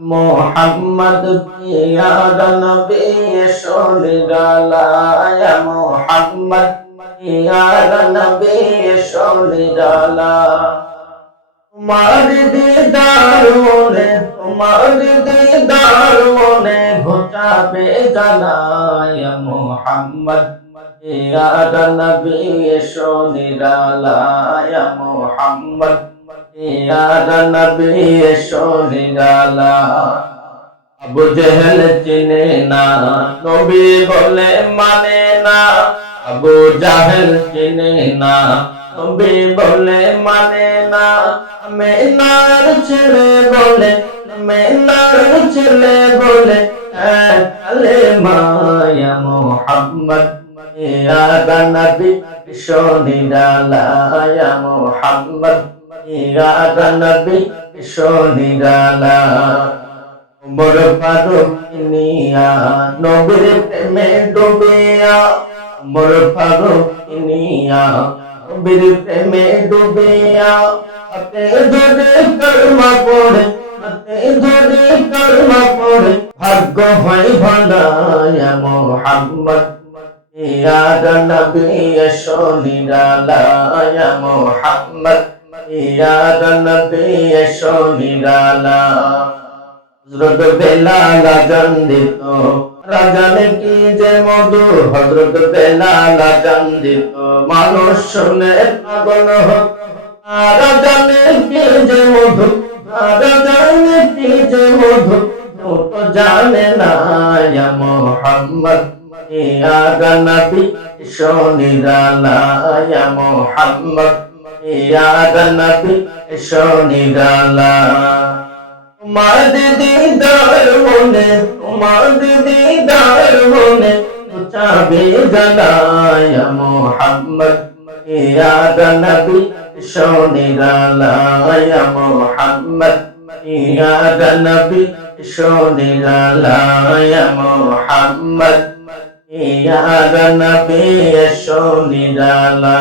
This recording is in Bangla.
মোহাম্মদ পিয়ারা নবী শোলিরালা ইয়া মোহাম্মদ পিয়ারা নবী শোলিরালা তোমার দিদার মনে ঘোচাবে জানা ইয়া মোহাম্মদ পিয়ারা নবী শোলিরালা ইয়া মোহাম্মদ পিয়ারা নবী শোলিরালা আবু জেহেল চিনে না নবী বলে মানে না আবু জাহেল চিনে না নবী বলে মানে না মেনার ছেলে বলে কালেমা ইয়া মুহাম্মদ ইয়া নবী শোনিরালা ইয়া মুহাম্মদ ইয়া নবী শোনিরালা উমর ফারুক নিয়া নবীর প্রেমে ডুবিয়া উমর ফারুক নিয়া নবীর প্রেমে ডুবিয়া হাতে ধরে কলমা পড়ে ভাগ্য হয় ভালো ইয়া মুহাম্মদ ইয়া নবী শোনিরালা ইয়া মুহাম্মদ ইয়া নবী শোনিরালা হযরত বেলাল আযান দিত রাজানে কি যে মধু হযরত বেলাল আযান দিত মানুষ শুনে পাগল হতো রাজানে কি যে মধু রাজানে কি যে মধু তো জানে না ইয়া মুহাম্মদ ইয়া নবী শোনিরালা ইয়া মুহাম্মদ ইয়া নবী শোনিরালা তোমার দিদার মনে চাবে জানা ইয়া মুহাম্মদ ইয়া নবী শোনিরালা ইয়া মুহাম্মদ ইয়া নবী শোনিরালা ইয়া মুহাম্মদ ইয়া নবী শোনিরালা